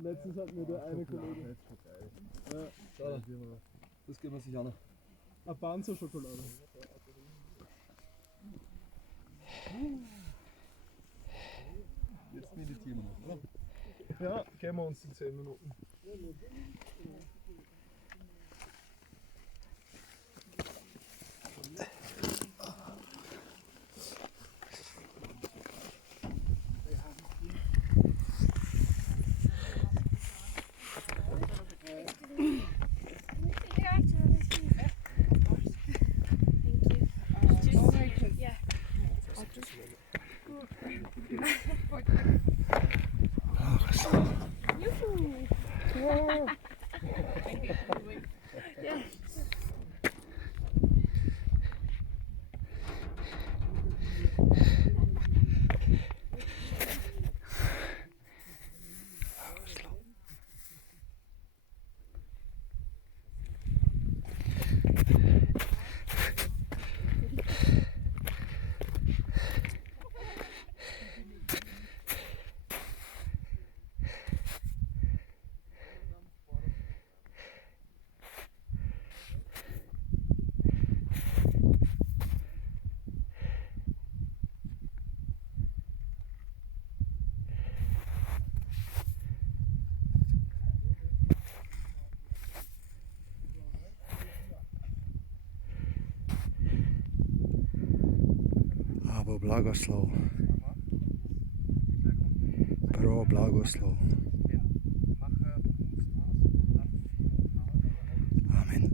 Letztens hat mir der eine Kollege. Ja. Schade. Das geben wir sich an. Eine Panzerschokolade. Jetzt meditieren wir noch, oder? Ja, geben wir uns die 10 Minuten. Blagoslov. Pro blagoslov. Amen.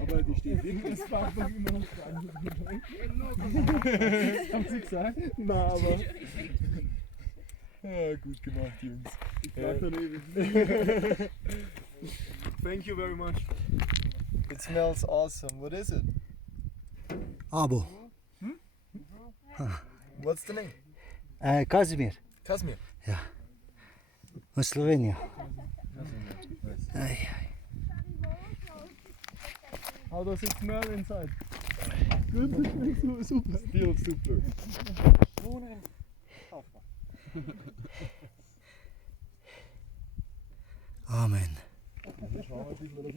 Aber die steht wirklich das Fachbuch immer noch dran. Haben Sie gesagt? Nein, aber. Ja, gut gemacht, Jungs. Ich frag daneben. Thank you very much. It smells awesome. What is it? Abo. What's the name? Kazimir. Kazimir. Ja. Von Slowenija. Aj. How does it smell inside? Good, super. Still super. Amen. Schauen wir mal, wie wir das